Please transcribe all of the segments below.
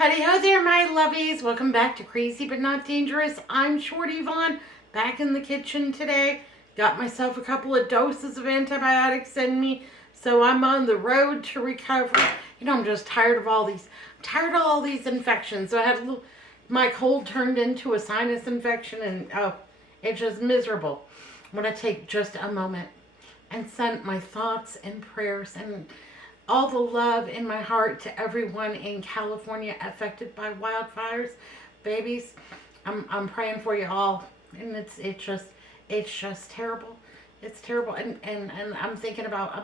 Howdy ho there, my lovies. Welcome back to Crazy But Not Dangerous. I'm Shorty Vaughn, back in the kitchen today. Got myself a couple of doses of antibiotics in me, so I'm on the road to recovery. I'm just tired of all these infections. So I had my cold turned into a sinus infection, and it's just miserable. I'm going to take just a moment and send my thoughts and prayers and all the love in my heart to everyone in California affected by wildfires. Babies, I'm praying for you all, and it's just terrible. It's terrible, and I'm thinking about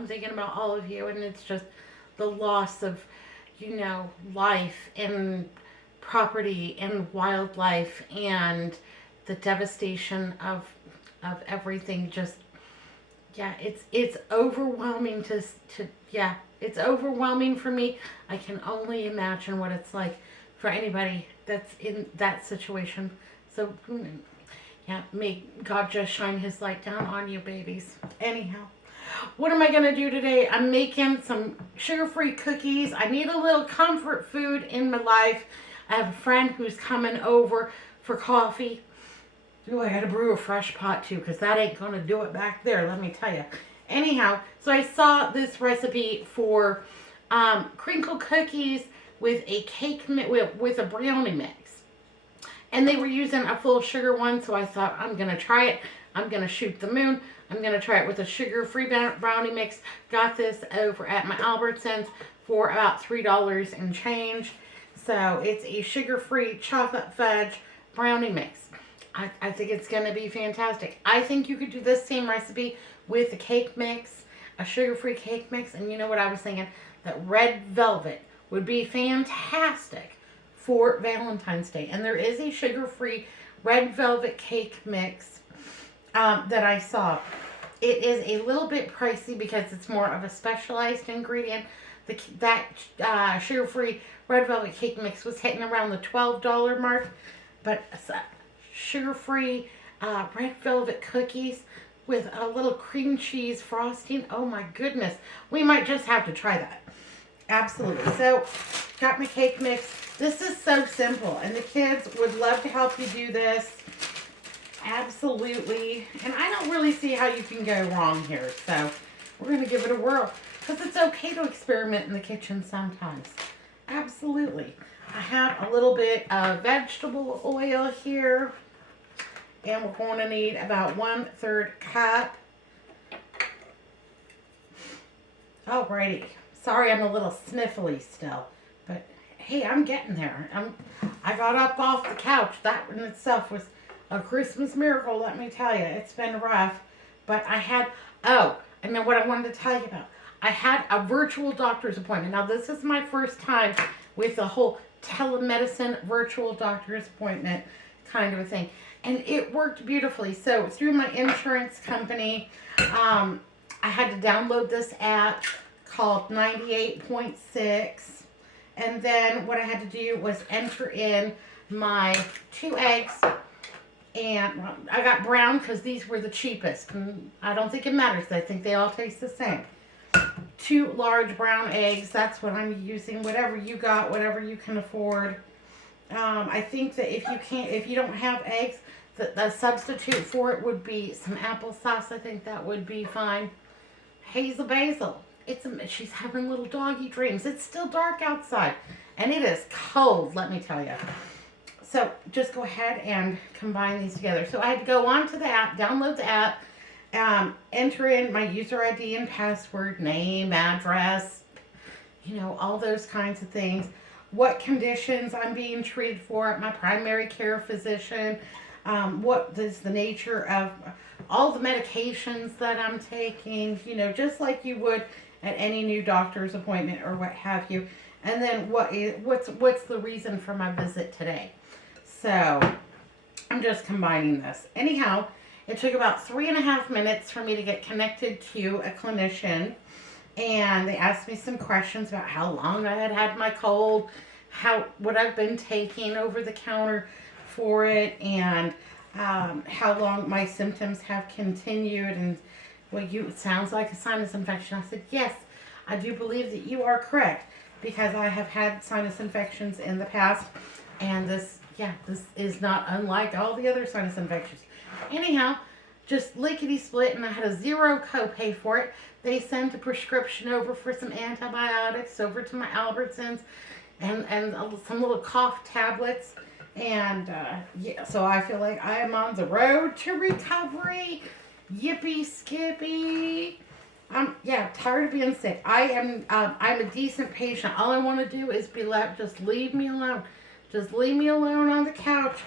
all of you, and it's just the loss of life and property and wildlife, and the devastation of everything. Just it's overwhelming it's overwhelming for me. I can only imagine what it's like for anybody that's in that situation. So may God just shine his light down on you, babies. Anyhow, what am I going to do today? I'm making some sugar-free cookies. I need a little comfort food in my life. I have a friend who's coming over for coffee. Ooh, I gotta brew a fresh pot too, because that ain't gonna do it back there, let me tell you. Anyhow, so I saw this recipe for crinkle cookies with a with a brownie mix. And they were using a full sugar one, so I thought, I'm gonna try it. I'm gonna shoot the moon. I'm gonna try it with a sugar-free brownie mix. Got this over at my Albertsons for about $3 and change. So it's a sugar-free chocolate fudge brownie mix. I think it's going to be fantastic. I think you could do this same recipe with a cake mix, a sugar-free cake mix. And you know what I was thinking? That red velvet would be fantastic for Valentine's Day. And there is a sugar-free red velvet cake mix that I saw. It is a little bit pricey because it's more of a specialized ingredient. That sugar-free red velvet cake mix was hitting around the $12 mark. But sugar-free red velvet cookies with a little cream cheese frosting. Oh my goodness. We might just have to try that. Absolutely. So, got my cake mix. This is so simple, and the kids would love to help you do this. Absolutely. And I don't really see how you can go wrong here. So, we're going to give it a whirl, because it's okay to experiment in the kitchen sometimes. Absolutely. I have a little bit of vegetable oil here. And we're going to need about 1/3 cup. Alrighty. Sorry I'm a little sniffly still. But hey, I'm getting there. I got up off the couch. That in itself was a Christmas miracle, let me tell you. It's been rough. But I had, and then what I wanted to tell you about. I had a virtual doctor's appointment. Now this is my first time with the whole telemedicine virtual doctor's appointment kind of a thing. And it worked beautifully. So through my insurance company, I had to download this app called 98.6. And then what I had to do was enter in my 2 eggs. And I got brown because these were the cheapest. And I don't think it matters. I think they all taste the same. 2 large brown eggs. That's what I'm using. Whatever you got, whatever you can afford. I think that if you don't have eggs, the substitute for it would be some applesauce. I think that would be fine. Hazel basil. She's having little doggy dreams. It's still dark outside, and it is cold, let me tell you. So just go ahead and combine these together. So I had to go onto the app, download the app, enter in my user ID and password, name, address, all those kinds of things. What conditions I'm being treated for at my primary care physician, what is the nature of all the medications that I'm taking, just like you would at any new doctor's appointment or what have you. And then what's the reason for my visit today. So I'm just combining this. Anyhow, it took about 3.5 minutes for me to get connected to a clinician. And they asked me some questions about how long I had had my cold, what I've been taking over the counter for it, and how long my symptoms have continued. And it sounds like a sinus infection. I said, yes, I do believe that you are correct. because I have had sinus infections in the past, and this is not unlike all the other sinus infections. Anyhow, just lickety split, and I had a zero copay for it. They sent a prescription over for some antibiotics over to my Albertsons, and some little cough tablets. And yeah, so I feel like I am on the road to recovery. Yippee skippy. Yeah, tired of being sick. I'm a decent patient. All I want to do is be left. Just leave me alone. Just leave me alone on the couch,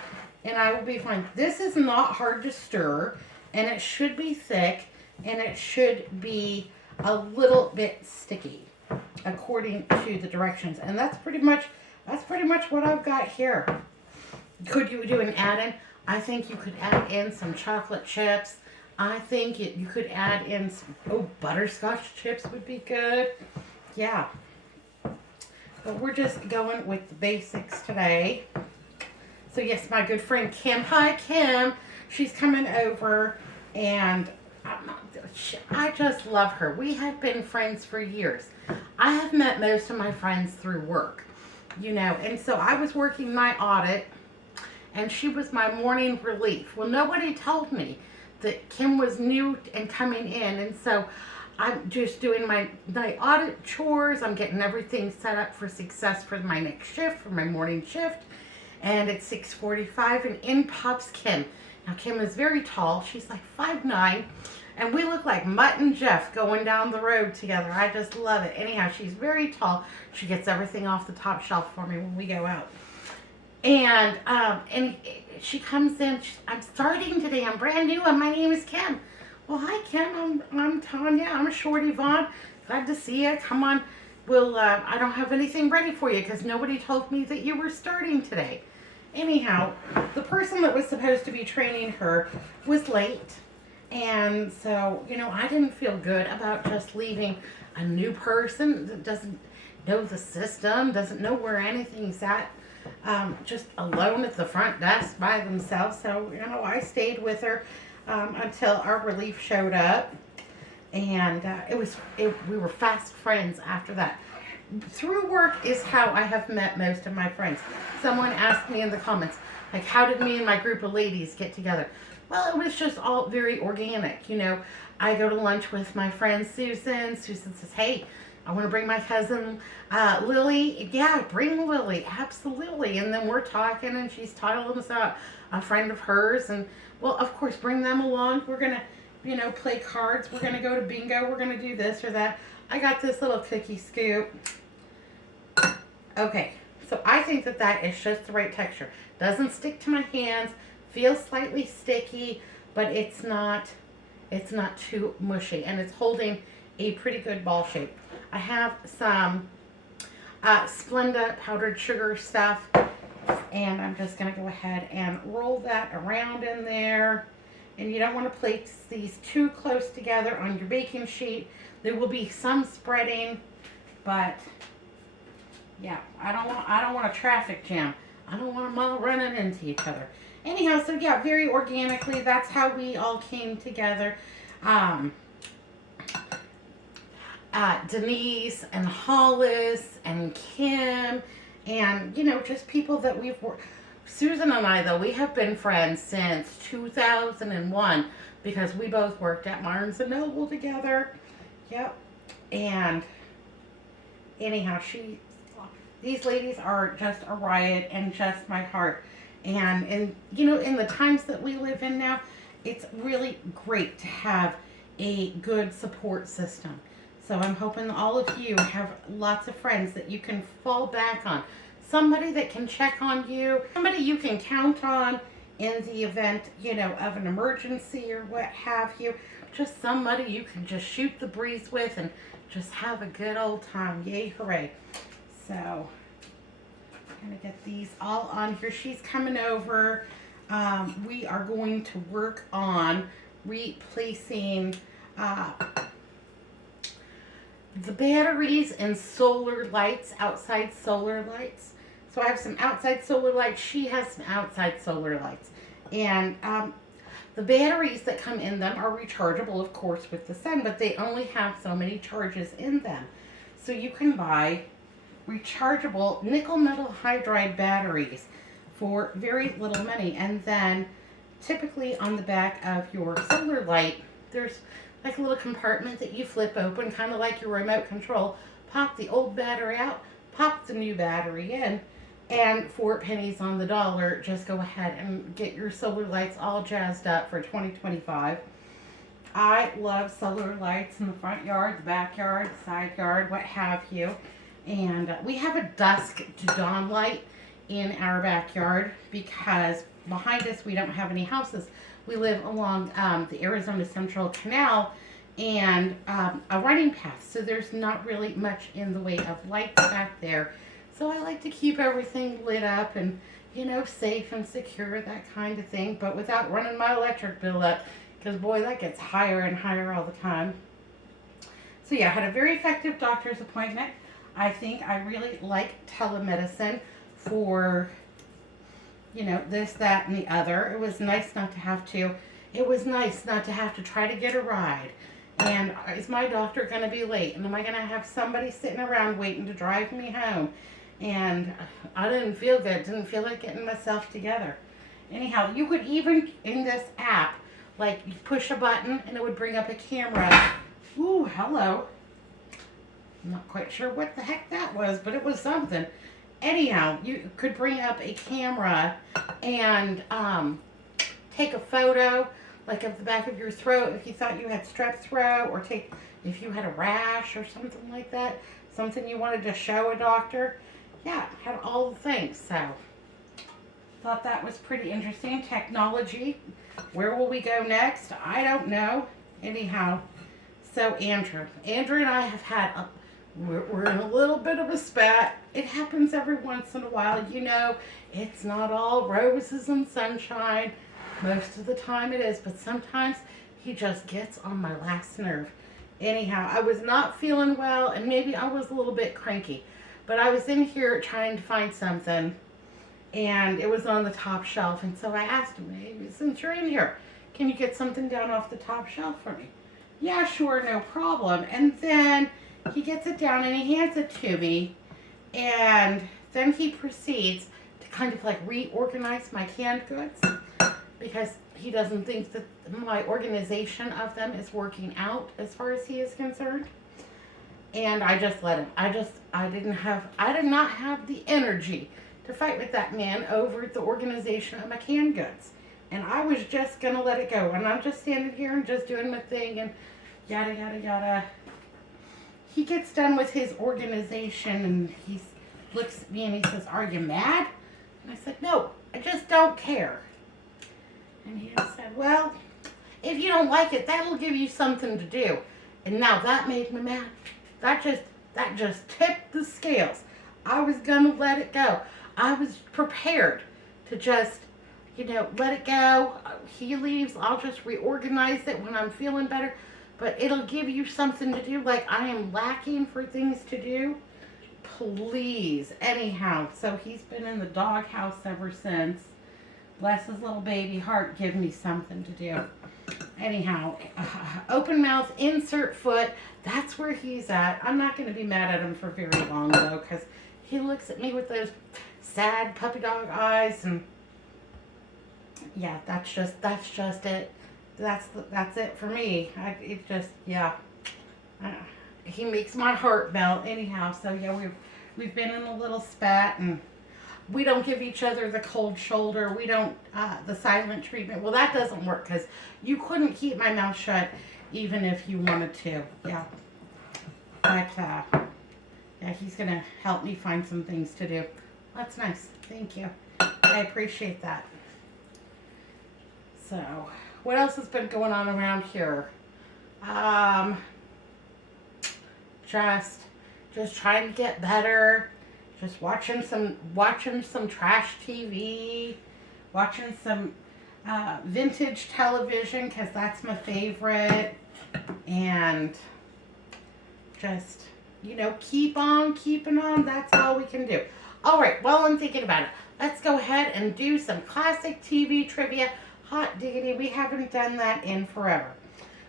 and I will be fine. This is not hard to stir, and it should be thick, and it should be a little bit sticky, according to the directions. And that's pretty much what I've got here. Could you do an add-in? I think you could add in some chocolate chips. I think you could add in some, butterscotch chips would be good. Yeah. But we're just going with the basics today. So yes, my good friend Kim. Hi, Kim. She's coming over, and I just love her. We have been friends for years. I have met most of my friends through work, and so I was working my audit, and she was my morning relief. Well, nobody told me that Kim was new and coming in, and so I'm just doing my audit chores. I'm getting everything set up for success for my next shift, for my morning shift, and it's 6:45, and in pops Kim. Now, Kim is very tall. She's like 5'9", and we look like Mutt and Jeff going down the road together. I just love it. Anyhow, she's very tall. She gets everything off the top shelf for me when we go out. And she comes in. I'm starting today. I'm brand new, and my name is Kim. Well, hi, Kim. I'm Tanya. I'm Shorty Vaughn. Glad to see you. Come on. I don't have anything ready for you because nobody told me that you were starting today. Anyhow, the person that was supposed to be training her was late. And so, I didn't feel good about just leaving a new person that doesn't know the system, doesn't know where anything's at, just alone at the front desk by themselves. So, I stayed with her until our relief showed up. And we were fast friends after that. Through work is how I have met most of my friends. Someone asked me in the comments, like, how did me and my group of ladies get together? Well, it was just all very organic. I go to lunch with my friend Susan. Susan says, hey, I want to bring my cousin Lily. Yeah, bring Lily. Absolutely. And then we're talking, and she's telling us about a friend of hers. And, well, of course, bring them along. We're going to, play cards. We're going to go to bingo. We're going to do this or that. I got this little cookie scoop. Okay, so I think that is just the right texture. Doesn't stick to my hands. Feels slightly sticky, but it's not too mushy, and it's holding a pretty good ball shape. I have some Splenda powdered sugar stuff, and I'm just going to go ahead and roll that around in there. And you don't want to place these too close together on your baking sheet. There will be some spreading, but yeah, I don't want a traffic jam. I don't want them all running into each other. Anyhow, so yeah, very organically, that's how we all came together. Denise and Hollis and Kim, and just people that we've worked. Susan and I, though, we have been friends since 2001 because we both worked at Barnes & Noble together. Yep. And anyhow, these ladies are just a riot and just my heart. And in the times that we live in now, it's really great to have a good support system. So I'm hoping all of you have lots of friends that you can fall back on. Somebody that can check on you, somebody you can count on in the event, of an emergency or what have you. Just somebody you can just shoot the breeze with and just have a good old time. Yay, hooray. So, I'm going to get these all on here. She's coming over. We are going to work on replacing the batteries and solar lights, outside solar lights. So I have some outside solar lights. She has some outside solar lights. And the batteries that come in them are rechargeable, of course, with the sun, but they only have so many charges in them. So you can buy rechargeable nickel metal hydride batteries for very little money. And then typically on the back of your solar light, there's like a little compartment that you flip open, kind of like your remote control. Pop the old battery out, pop the new battery in, and 4 pennies on the dollar, just go ahead and get your solar lights all jazzed up for 2025. I love solar lights in the front yard, the backyard, the side yard, what have you. And we have a dusk to dawn light in our backyard because behind us we don't have any houses. We live along the Arizona Central Canal and a running path, so there's not really much in the way of lights back there. So I like to keep everything lit up and, you know, safe and secure, that kind of thing, but without running my electric bill up, because boy, that gets higher and higher all the time. So yeah, I had a very effective doctor's appointment. I think I really like telemedicine for, you know, this, that, and the other. It was nice not to have to. It was nice not to have to try to get a ride. And is my doctor going to be late? And am I going to have somebody sitting around waiting to drive me home? And I didn't feel good. Didn't feel like getting myself together. Anyhow, you could even, in this app, like you push a button and it would bring up a camera. Ooh, hello. I'm not quite sure what the heck that was, but it was something. Anyhow, you could bring up a camera and take a photo, like of the back of your throat if you thought you had strep throat, or take if you had a rash or something like that, something you wanted to show a doctor. Yeah, had all the things. So thought that was pretty interesting. Technology. Where will we go next? I don't know. Anyhow, so Andrew and I have had we're in a little bit of a spat. It happens every once in a while. You know, it's not all roses and sunshine. Most of the time it is, but sometimes he just gets on my last nerve. Anyhow, I was not feeling well, and maybe I was a little bit cranky, but I was in here trying to find something, and it was on the top shelf, and so I asked him, hey, since you're in here, can you get something down off the top shelf for me? Yeah, sure, no problem. And then he gets it down and he hands it to me, and then he proceeds to kind of like reorganize my canned goods because he doesn't think that my organization of them is working out as far as he is concerned. And I just let him. I did not have the energy to fight with that man over the organization of my canned goods. And I was just going to let it go. And I'm just standing here and just doing my thing and yada, yada, yada. He gets done with his organization and he looks at me and he says, are you mad? And I said, no, I just don't care. And he just said, well, if you don't like it, that'll give you something to do. And now that made me mad. That just tipped the scales. I was going to let it go. I was prepared to just, you know, let it go. He leaves. I'll just reorganize it when I'm feeling better. But it'll give you something to do. Like I am lacking for things to do. Please. Anyhow, so he's been in the doghouse ever since. Bless his little baby heart, give me something to do. Anyhow, open mouth, insert foot. That's where he's at. I'm not going to be mad at him for very long, though, because he looks at me with those sad puppy dog eyes. And yeah, that's just it. That's it for me. He makes my heart melt. Anyhow, so yeah, we've been in a little spat, and we don't give each other the cold shoulder. We don't, the silent treatment. Well, that doesn't work because you couldn't keep my mouth shut even if you wanted to. Yeah. But, yeah, he's going to help me find some things to do. That's nice. Thank you. I appreciate that. So, what else has been going on around here? Just trying to get better. Just watching some trash TV, watching some vintage television because that's my favorite, and just, you know, keep on keeping on. That's all we can do. All right, while I'm thinking about it, let's go ahead and do some classic TV trivia. Hot diggity, we haven't done that in forever.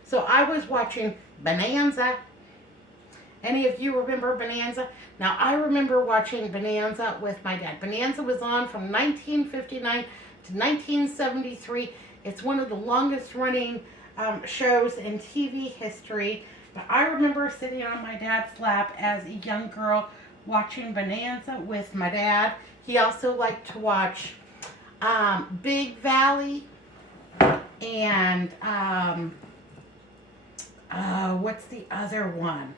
So I was watching Bonanza, Any of you remember Bonanza? Now, I remember watching Bonanza with my dad. Bonanza was on from 1959 to 1973. It's one of the longest running shows in TV history. But I remember sitting on my dad's lap as a young girl watching Bonanza with my dad. He also liked to watch Big Valley and what's the other one?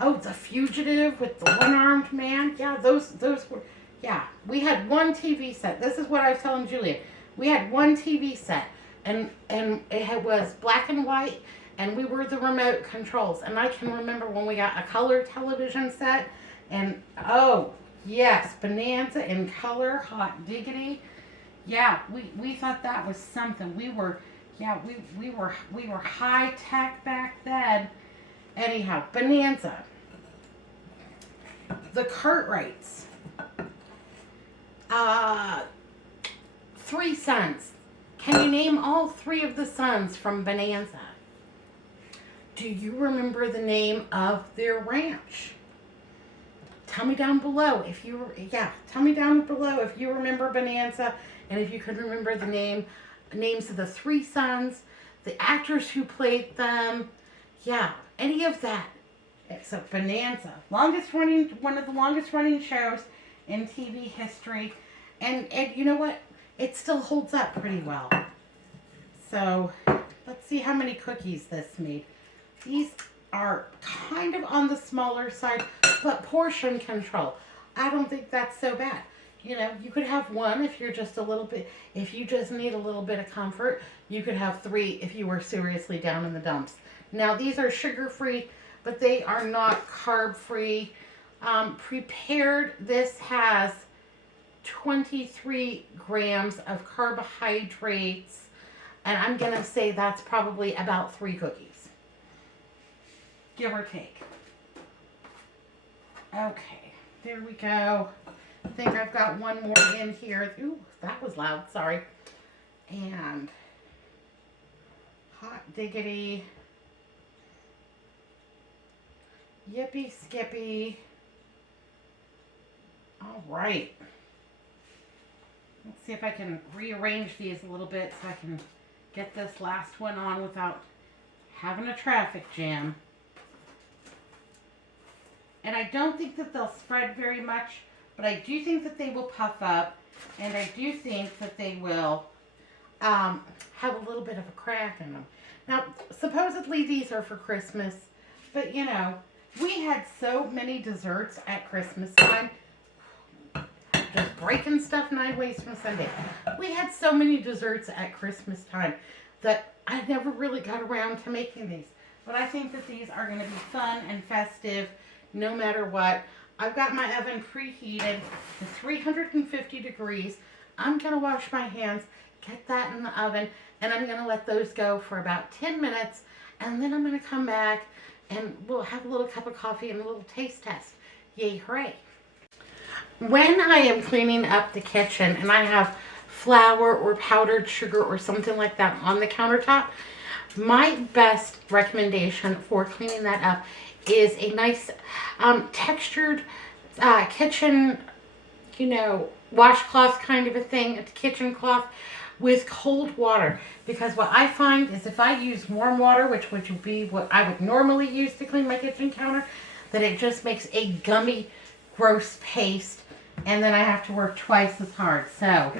Oh, The Fugitive with the one-armed man. Yeah, those were, yeah. We had one TV set. This is what I was telling Julia. We had one TV set, and it was black and white, and we were the remote controls. And I can remember when we got a color television set, and oh, yes, Bonanza in color, hot diggity. Yeah, we thought that was something. We were high tech back then. Anyhow, Bonanza. The Cartwrights. 3 sons. Can you name all 3 of the sons from Bonanza? Do you remember the name of their ranch? Tell me down below if you remember Bonanza, and if you can remember the names of the 3 sons, the actors who played them. Yeah, any of that. It's a Bonanza. One of the longest running shows in TV history. And you know what? It still holds up pretty well. So, let's see how many cookies this made. These are kind of on the smaller side, but portion control. I don't think that's so bad. You know, you could have 1 if you're just if you just need a little bit of comfort. You could have 3 if you were seriously down in the dumps. Now, these are sugar-free, but they are not carb-free. Prepared, this has 23 grams of carbohydrates, and I'm going to say that's probably about 3 cookies, give or take. Okay, there we go. I think I've got one more in here. Ooh, that was loud, sorry. And hot diggity. Yippee skippy. All right. Let's see if I can rearrange these a little bit so I can get this last one on without having a traffic jam. And I don't think that they'll spread very much, but I do think that they will puff up, and I do think that they will have a little bit of a crack in them. Now, supposedly these are for Christmas, but you know, we had so many desserts at Christmas time. Just breaking stuff 9 ways from Sunday. We had so many desserts at Christmas time that I never really got around to making these. But I think that these are going to be fun and festive no matter what. I've got my oven preheated to 350 degrees. I'm going to wash my hands, get that in the oven, and I'm going to let those go for about 10 minutes. And then I'm going to come back and we'll have a little cup of coffee and a little taste test. Yay, hooray. When I am cleaning up the kitchen and I have flour or powdered sugar or something like that on the countertop, my best recommendation for cleaning that up is a nice textured kitchen, you know, washcloth kind of a thing, a kitchen cloth with cold water. Because what I find is if I use warm water, which would be what I would normally use to clean my kitchen counter, that it just makes a gummy, gross paste, and then I have to work twice as hard. So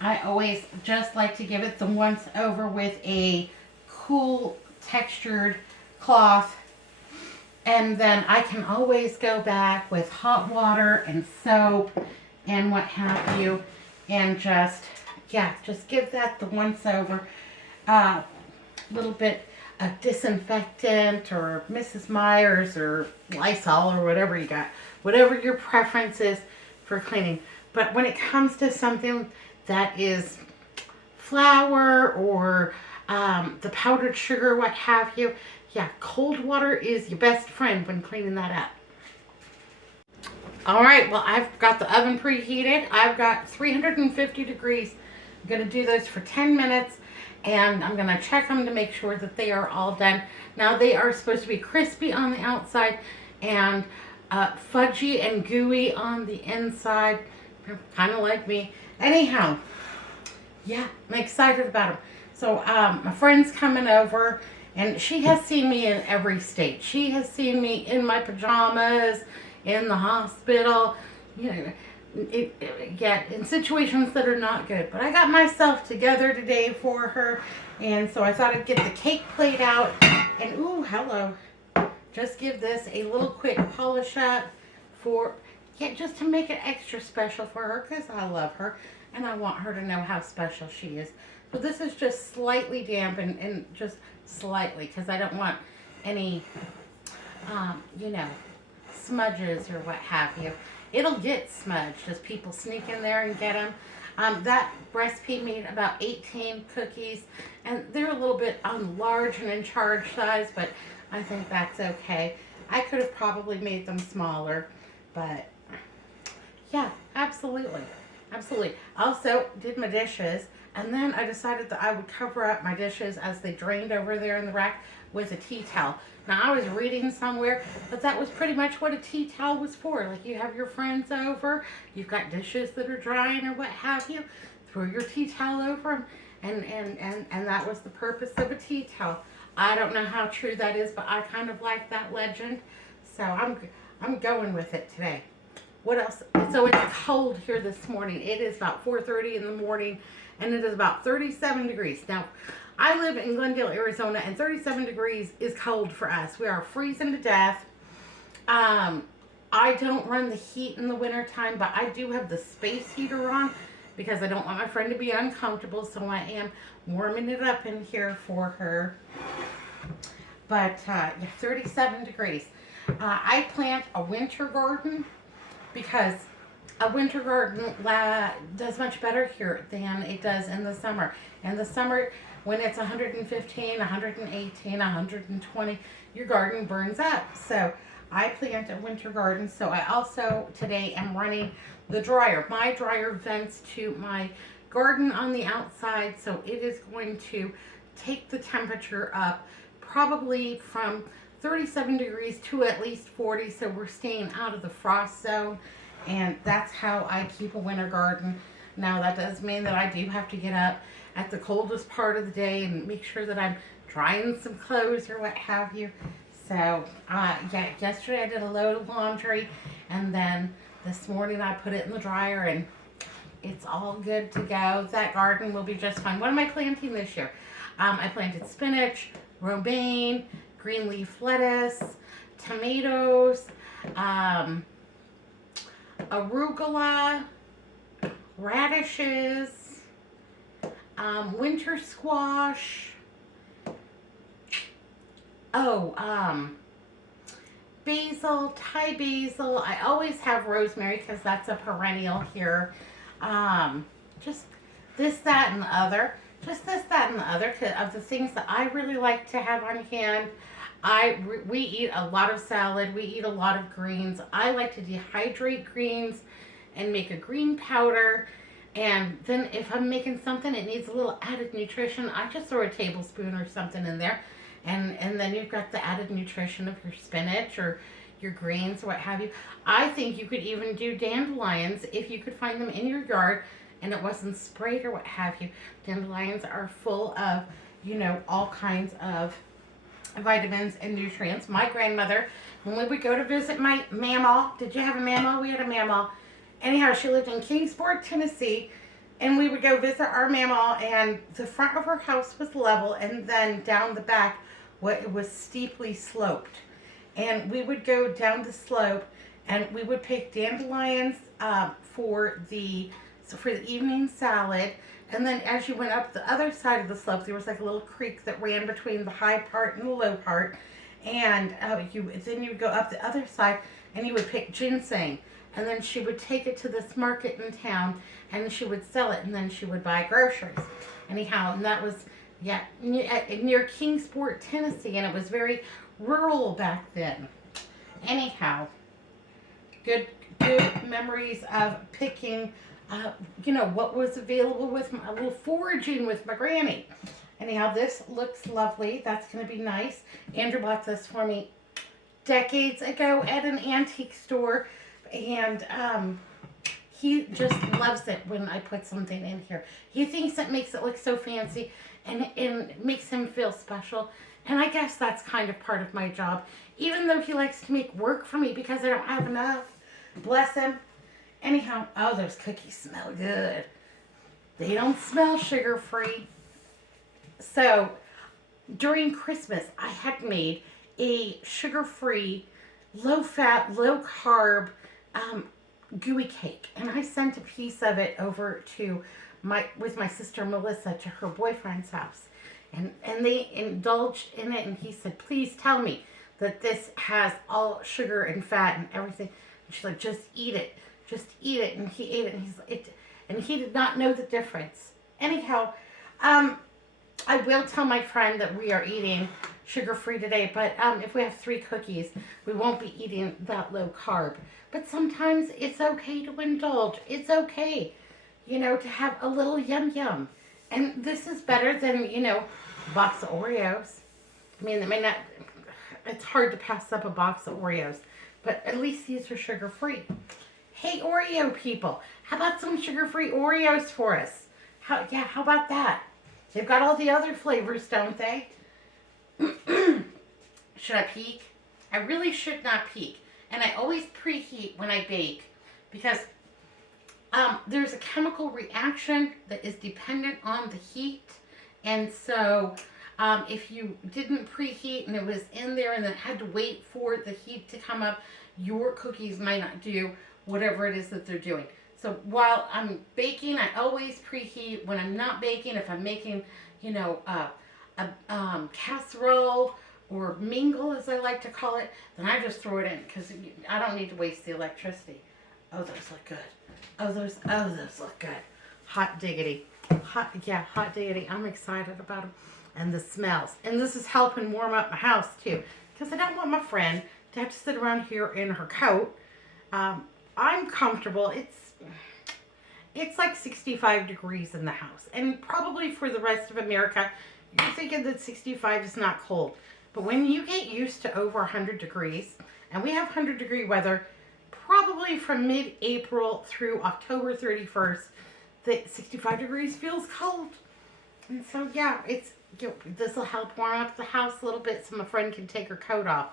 I always just like to give it the once over with a cool textured cloth, and then I can always go back with hot water and soap and what have you, and just give that the once over. Little bit of disinfectant or Mrs. Myers or Lysol or whatever you got, whatever your preference is for cleaning. But when it comes to something that is flour or the powdered sugar, what have you, yeah, cold water is your best friend when cleaning that up. All right, well, I've got the oven preheated. I've got 350 degrees. I'm going to do those for 10 minutes, and I'm going to check them to make sure that they are all done. Now, they are supposed to be crispy on the outside and fudgy and gooey on the inside, kind of like me. Anyhow, yeah, I'm excited about them. So my friend's coming over, and she has seen me in every state. She has seen me in my pajamas, in the hospital, you know, yeah, in situations that are not good. But I got myself together today for her, and so I thought I'd get the cake plate out, and ooh, hello. Just give this a little quick polish up for, yeah, just to make it extra special for her because I love her and I want her to know how special she is. So this is just slightly damp and just slightly because I don't want any, you know, smudges or what have you. It'll get smudged as people sneak in there and get them. That recipe made about 18 cookies, and they're a little bit large and in charge size, but I think that's okay. I could have probably made them smaller, but yeah, absolutely. Absolutely. Also did my dishes, and then I decided that I would cover up my dishes as they drained over there in the rack with a tea towel. Now, I was reading somewhere that that was pretty much what a tea towel was for. Like, you have your friends over, you've got dishes that are drying or what have you, throw your tea towel over them, and that was the purpose of a tea towel. I don't know how true that is, but I kind of like that legend, so I'm going with it today. What else? So it's cold here this morning. It is about 4:30 in the morning, and it is about 37 degrees. Now, I live in Glendale, Arizona, and 37 degrees is cold for us. We are freezing to death. I don't run the heat in the wintertime, but I do have the space heater on because I don't want my friend to be uncomfortable, so I am warming it up in here for her. But, yeah, 37 degrees. I plant a winter garden because a winter garden does much better here than it does in the summer. In the summer, when it's 115, 118, 120, your garden burns up. So I plant a winter garden. So I also today am running the dryer. My dryer vents to my garden on the outside, so it is going to take the temperature up probably from 37 degrees to at least 40, so we're staying out of the frost zone, and that's how I keep a winter garden. Now, that does mean that I do have to get up at the coldest part of the day and make sure that I'm drying some clothes or what have you. So, yeah, yesterday I did a load of laundry, and then this morning I put it in the dryer, and it's all good to go. That garden will be just fine. What am I planting this year? I planted spinach, romaine, green leaf lettuce, tomatoes, arugula, radishes, winter squash, basil, Thai basil. I always have rosemary because that's a perennial here. Just this, that, and the other. Just this, that, and the other of the things that I really like to have on hand. We eat a lot of salad. We eat a lot of greens. I like to dehydrate greens and make a green powder. And then if I'm making something, it needs a little added nutrition, I just throw a tablespoon or something in there. And then you've got the added nutrition of your spinach or your greens, what have you. I think you could even do dandelions if you could find them in your yard and it wasn't sprayed or what have you. Dandelions are full of, you know, all kinds of vitamins and nutrients. My grandmother, when we would go to visit my mamaw, did you have a mamaw? We had a mamaw. Anyhow, she lived in Kingsport, Tennessee, and we would go visit our mamaw, and the front of her house was level, and then down the back, it was steeply sloped. And we would go down the slope, and we would pick dandelions for the evening salad. And then as you went up the other side of the slope, there was like a little creek that ran between the high part and the low part. And then you would go up the other side and you would pick ginseng. And then she would take it to this market in town and she would sell it, and then she would buy groceries. Anyhow, and that was, yeah, near Kingsport, Tennessee, and it was very rural back then. Anyhow, good memories of picking you know, what was available with a little foraging with my granny. Anyhow, this looks lovely. That's going to be nice. Andrew bought this for me decades ago at an antique store, and he just loves it when I put something in here. He thinks it makes it look so fancy, and it makes him feel special. And I guess that's kind of part of my job, even though he likes to make work for me because I don't have enough. Bless him. Anyhow, oh, those cookies smell good. They don't smell sugar-free. So, during Christmas, I had made a sugar-free, low-fat, low-carb gooey cake. And I sent a piece of it over to with my sister Melissa to her boyfriend's house. And they indulged in it, and he said, please tell me that this has all sugar and fat and everything. And she's like, just eat it. Just eat it. And he ate it, and he's like, and he did not know the difference. Anyhow, I will tell my friend that we are eating sugar-free today, but if we have 3 cookies, we won't be eating that low carb. But sometimes it's okay to indulge. It's okay, you know, to have a little yum-yum. And this is better than, you know, a box of Oreos. I mean, it may not, it's hard to pass up a box of Oreos, but at least these are sugar-free. Hey, Oreo people, how about some sugar-free Oreos for us? How about that? They've got all the other flavors, don't they? Should I peek? I really should not peek. And I always preheat when I bake because there's a chemical reaction that is dependent on the heat. And so if you didn't preheat and it was in there and then had to wait for the heat to come up, your cookies might not do whatever it is that they're doing. So while I'm baking, I always preheat. When I'm not baking, if I'm making, you know, a casserole or mingle, as I like to call it, then I just throw it in because I don't need to waste the electricity. Oh, those look good. Oh, those look good. Hot diggity. Hot diggity. I'm excited about them. And the smells. And this is helping warm up my house, too. Because I don't want my friend to have to sit around here in her coat. I'm comfortable. It's like 65 degrees in the house. And probably for the rest of America, you're thinking that 65 is not cold. But when you get used to over 100 degrees, and we have 100-degree weather probably from mid-April through October 31st, that 65 degrees feels cold. And so, yeah, this will help warm up the house a little bit so my friend can take her coat off.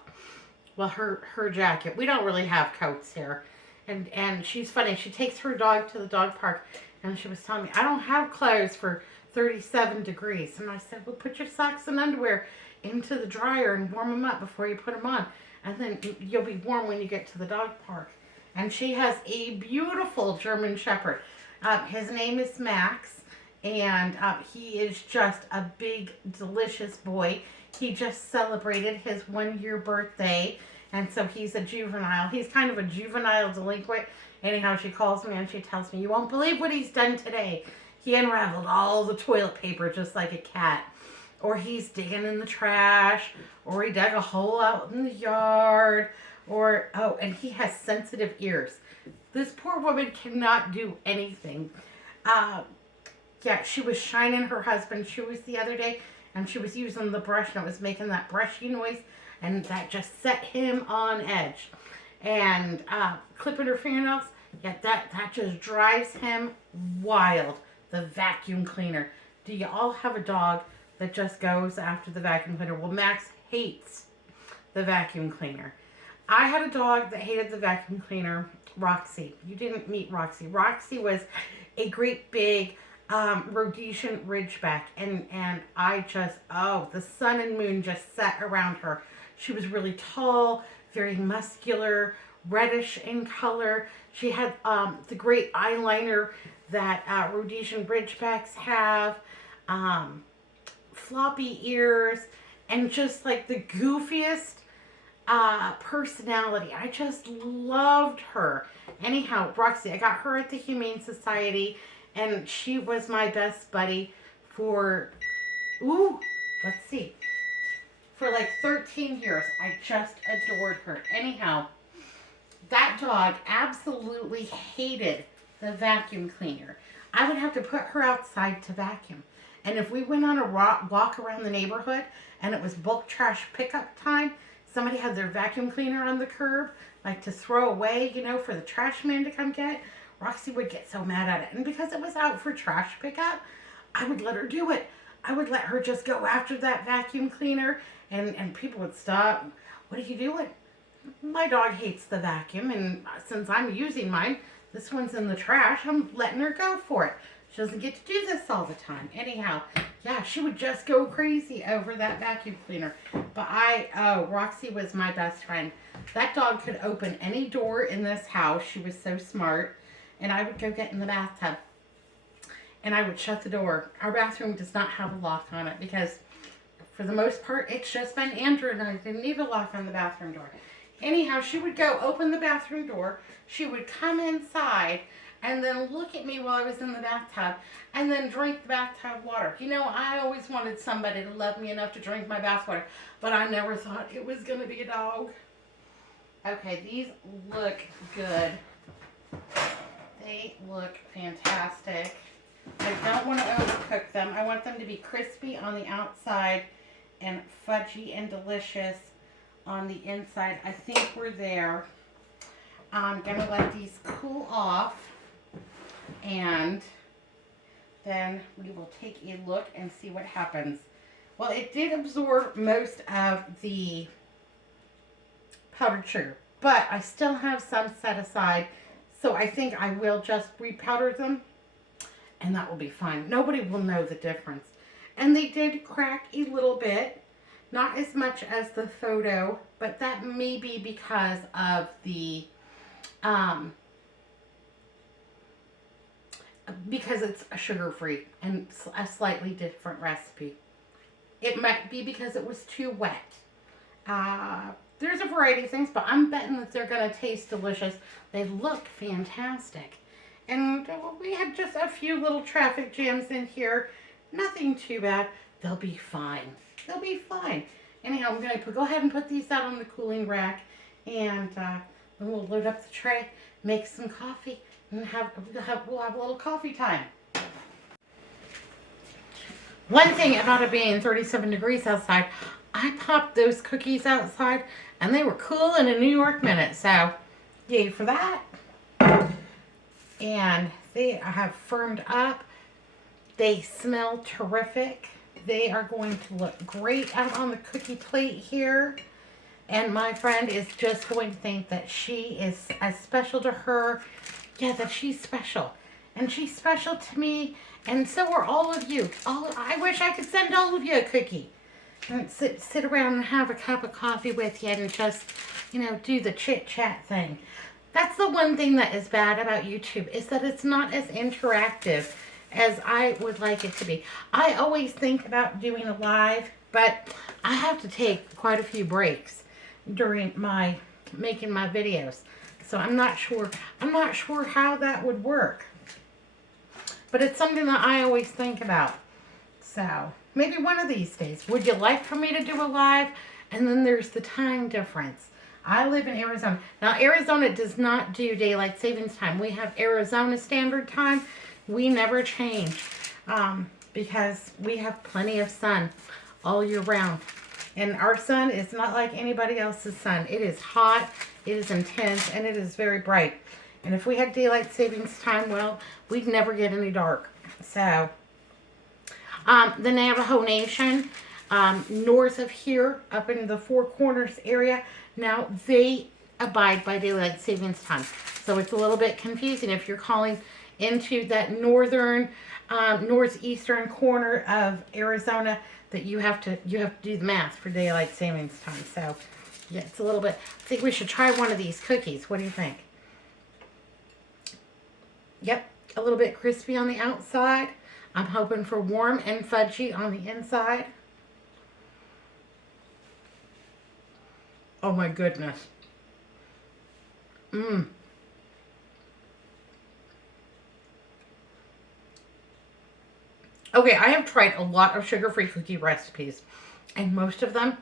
Well, her jacket. We don't really have coats here. And she's funny. She takes her dog to the dog park, and she was telling me, I don't have clothes for 37 degrees. And I said, well, put your socks and underwear into the dryer and warm them up before you put them on. And then you'll be warm when you get to the dog park. And she has a beautiful German Shepherd. His name is Max, and he is just a big, delicious boy. He just celebrated his 1-year birthday, and so he's a juvenile. He's kind of a juvenile delinquent. Anyhow, she calls me and she tells me, you won't believe what he's done today. He unraveled all the toilet paper just like a cat. Or he's digging in the trash, or he dug a hole out in the yard, or, oh, and he has sensitive ears. This poor woman cannot do anything. Yeah, she was shining her husband's shoes the other day, and she was using the brush, and it was making that brushy noise, and that just set him on edge. And clipping her fingernails, yeah, that just drives him wild. The vacuum cleaner. Do you all have a dog that just goes after the vacuum cleaner? Well, Max hates the vacuum cleaner. I had a dog that hated the vacuum cleaner, Roxy. You didn't meet Roxy. Roxy was a great big Rhodesian Ridgeback, and I just, oh, the sun and moon just sat around her. She was really tall, very muscular, reddish in color. She had the great eyeliner that Rhodesian Ridgebacks have, floppy ears, and just like the goofiest personality. I just loved her. Anyhow, Roxy, I got her at the Humane Society, and she was my best buddy for, let's see, for like 13 years. I just adored her. Anyhow, that dog absolutely hated the vacuum cleaner. I would have to put her outside to vacuum. And if we went on a walk around the neighborhood and it was bulk trash pickup time, somebody had their vacuum cleaner on the curb, like to throw away, you know, for the trash man to come get, Roxy would get so mad at it. And because it was out for trash pickup, I would let her do it. I would let her just go after that vacuum cleaner, and people would stop. What are you doing? My dog hates the vacuum, and since I'm using mine, this one's in the trash, I'm letting her go for it. She doesn't get to do this all the time. Anyhow, yeah, she would just go crazy over that vacuum cleaner. But Roxy was my best friend. That dog could open any door in this house. She was so smart. And I would go get in the bathtub. And I would shut the door. Our bathroom does not have a lock on it because for the most part, it's just been Andrew and I didn't need a lock on the bathroom door. Anyhow, she would go open the bathroom door. She would come inside and then look at me while I was in the bathtub and then drink the bathtub water. You know, I always wanted somebody to love me enough to drink my bath water, but I never thought it was going to be a dog. Okay, these look good. They look fantastic. I don't want to overcook them. I want them to be crispy on the outside and fudgy and delicious on the inside. I think we're there. I'm going to let these cool off and then we will take a look and see what happens. Well, it did absorb most of the powdered sugar, but I still have some set aside. So I think I will just repowder them and that will be fine. Nobody will know the difference. And they did crack a little bit. Not as much as the photo, but that may be because of the, because it's a sugar-free and a slightly different recipe. It might be because it was too wet. There's a variety of things, but I'm betting that they're going to taste delicious. They look fantastic. And we had just a few little traffic jams in here. Nothing too bad. They'll be fine. They'll be fine. Anyhow, I'm going to go ahead and put these out on the cooling rack. And then we'll load up the tray, make some coffee, and we'll have a little coffee time. One thing about it being 37 degrees outside, I popped those cookies outside, and they were cool in a New York minute. So, yay for that. And they have firmed up. They smell terrific. They are going to look great out on the cookie plate here. And my friend is just going to think that she is as special to her. Yeah, that she's special. And she's special to me. And so are all of you. I wish I could send all of you a cookie. And sit around and have a cup of coffee with you and just, you know, do the chit-chat thing. That's the one thing that is bad about YouTube, is that it's not as interactive as I would like it to be. I always think about doing a live, but I have to take quite a few breaks during making my videos. So I'm not sure how that would work. But it's something that I always think about. So maybe one of these days. Would you like for me to do a live? And then there's the time difference. I live in Arizona. Now, Arizona does not do daylight savings time. We have Arizona Standard Time. We never change because we have plenty of sun all year round. And our sun is not like anybody else's sun. It is hot, it is intense, and it is very bright. And if we had daylight savings time, well, we'd never get any dark. So, the Navajo Nation, north of here, up in the Four Corners area, now they abide by daylight savings time. So it's a little bit confusing if you're calling into that northern, northeastern corner of Arizona, that you have to do the math for daylight savings time. So yeah, it's a little bit. I think we should try one of these cookies. What do you think? Yep, a little bit crispy on the outside. I'm hoping for warm and fudgy on the inside. Oh my goodness. Mmm. Okay, I have tried a lot of sugar-free cookie recipes, and most of them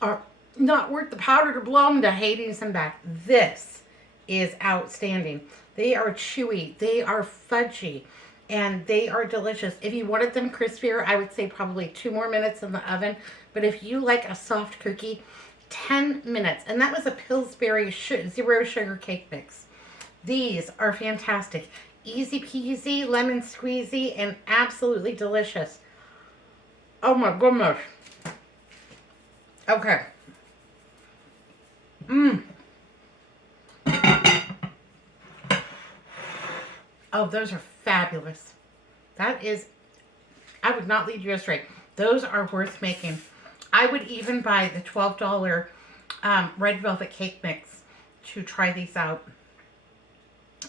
are not worth the powder to blow them to Hades and back. This is outstanding. They are chewy, they are fudgy, and they are delicious. If you wanted them crispier, I would say probably 2 more minutes in the oven. But if you like a soft cookie, 10 minutes. And that was a Pillsbury Zero Sugar Cake Mix. These are fantastic. Easy peasy, lemon squeezy, and absolutely delicious. Oh my goodness. Okay. Oh, those are fabulous. That is, I would not lead you astray. Those are worth making. I would even buy the $12 red velvet cake mix to try these out.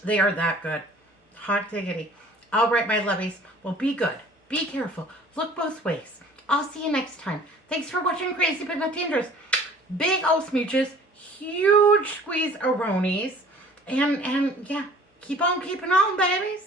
They are that good. Hot diggity. All right, my lovies. Well, be good. Be careful. Look both ways. I'll see you next time. Thanks for watching Crazy But Not Dangerous. Big old smooches. Huge squeeze-a-ronies. And yeah, keep on keeping on, babies.